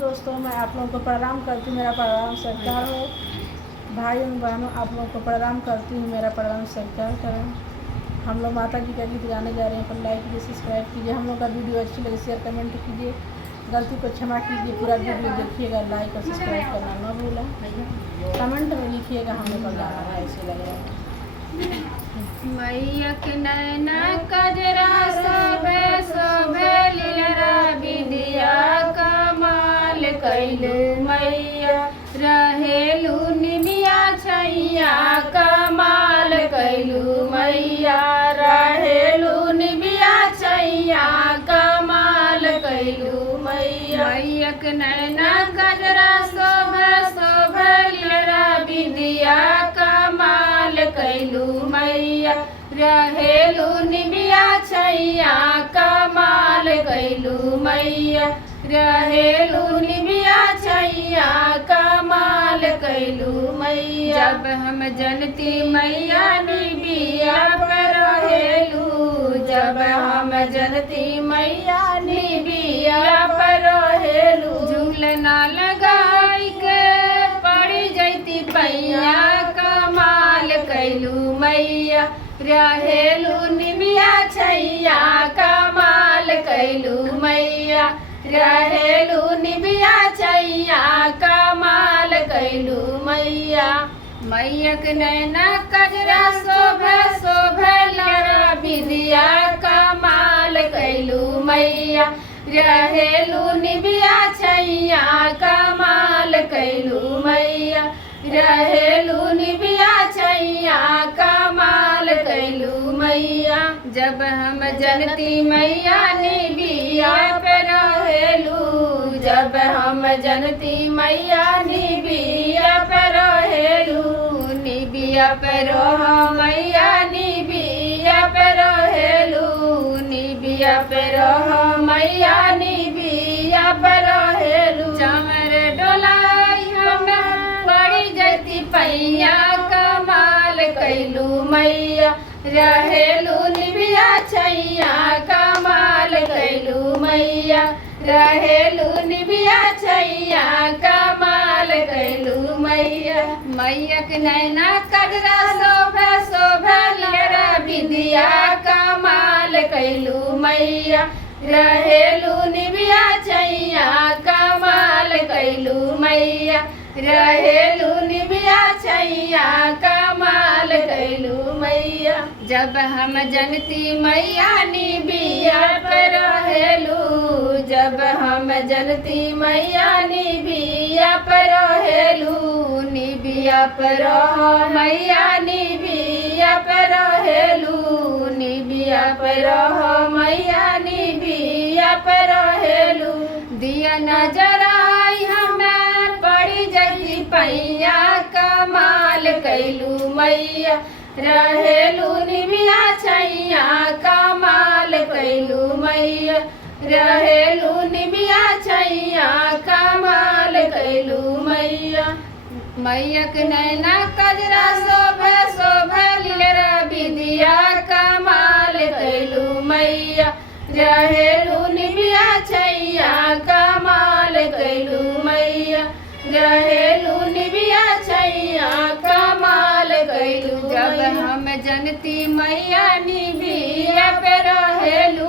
दोस्तों, मैं आप लोगों को प्रणाम करती हूँ। मेरा प्रणाम स्वीकार हो। भाइयों बहनों, आप लोगों को प्रणाम करती हूँ। मेरा प्रणाम स्वीकार करें। हम लोग माता जी का गीत गाने जा रहे हैं। पर लाइक कीजिए, सब्सक्राइब कीजिए। हम लोग का वीडियो अच्छी लगे शेयर कमेंट कीजिए। गलती को क्षमा कीजिए। पूरा वीडियो देखिएगा, लाइक और सब्सक्राइब करना ना भूलें। कमेंट में लिखिएगा हम लोग का गाना है ऐसे लग रहा है। मैया के नैना कजरा सोभे सोभे लीला विद्या कमाल कैलू मैया रहेलू निमिया छैया कमाल कैलू मैया रहेलू निमिया छैया कमाल कैलू मैया। मैया के नैना कजरा सोभे सोभे लीला विद्या कमाल कैलू मैया रहेलू निमिया छैया कमाल कैलू मैया रहेलू निमिया छैया कमाल कैलू मैया। जब हम जनती मैया निबिया पर रहेलू, जब हम जनती मैया निबिया पर रहेलू, झूलना लगाई के पड़ी जैती पैया कमाल कैलू मैया रहेलू निमिया छैया कमाल कैलू मैया रहेलू निमिया छैया कमाल कैलू मैया। मैया के नैना कजरा शोभे शोभे लड़ा विद्या कमाल कैलू मैया रहेलू निमिया छैया कमाल कैलू मैया रहेलू निमिया छैया कमाल कैलू मैया। जब हम जनती मैया निबिया पे रहेलू, जब हम जनती मैया निबिया पे रहेलू, निबिया पे रह मैया निबिया पे रहेलू, निबिया पे रह मैया निबिया पे रहेलू। चमर डोलाई हमें पड़ी जैती पैया कमाल कैलू मैया रहेलू निमिया छैया कमाल कैलू मैया रहेलू निमिया छैया कमाल कैलू मैया। मैया के नैना कजरा शोभे शोभे लड़ा विद्या कमाल कैलू मैया रहेलू निमिया छैया कमाल कैलू मैया रहेलू निमिया छैया कमाल कैलू मैया। जब हम जनती मैया निबिया पर रहेलू, जब हम जनती मैया निबिया पर रहेलू, निबिया पर रह मैया निबिया पर रहेलू, निबिया पर रह मैया निबिया पर रहेलू। दिया नजर आई हमें पड़ी जैती पैया कमाल कैलू मैया रहेलू निमिया छैया कमाल कैलू मैया रहेलू निमिया छैया कमाल कैलू मैया। मैया के नैना कजरा शोभे शोभे लीला विद्या कमाल कैलू मैया रहेलू निमिया छैया कमाल कैलू मैया रहेलू निमिया छैया कमाल कैलू। जब हम जनती मैया निबिया पे रहेलू,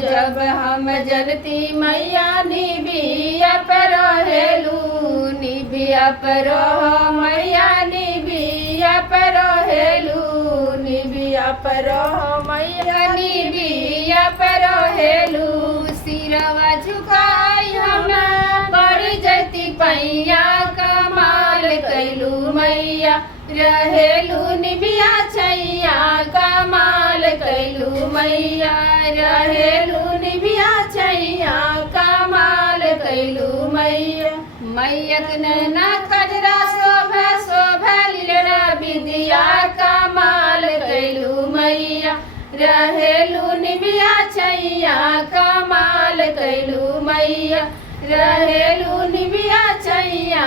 जब हम जनती मैया निबिया पे रहेलू, निबिया पे रह मैया निबिया पे रहेलू, निबिया पे रह मैया निबिया पे रहेलू। सिरवा झुकाई हमें पड़ी जैती पैया कमाल कैलू मैया रहेलू निमिया छैया कमाल कैलू मैया रहेलू निमिया छैया कमाल कैलू मैया। मैया के नैना कजरा शोभे शोभे लीला विद्या कमाल कैलू मैया रहेलू निमिया छैया कमाल कैलू मैया रहेलू निमिया छैया।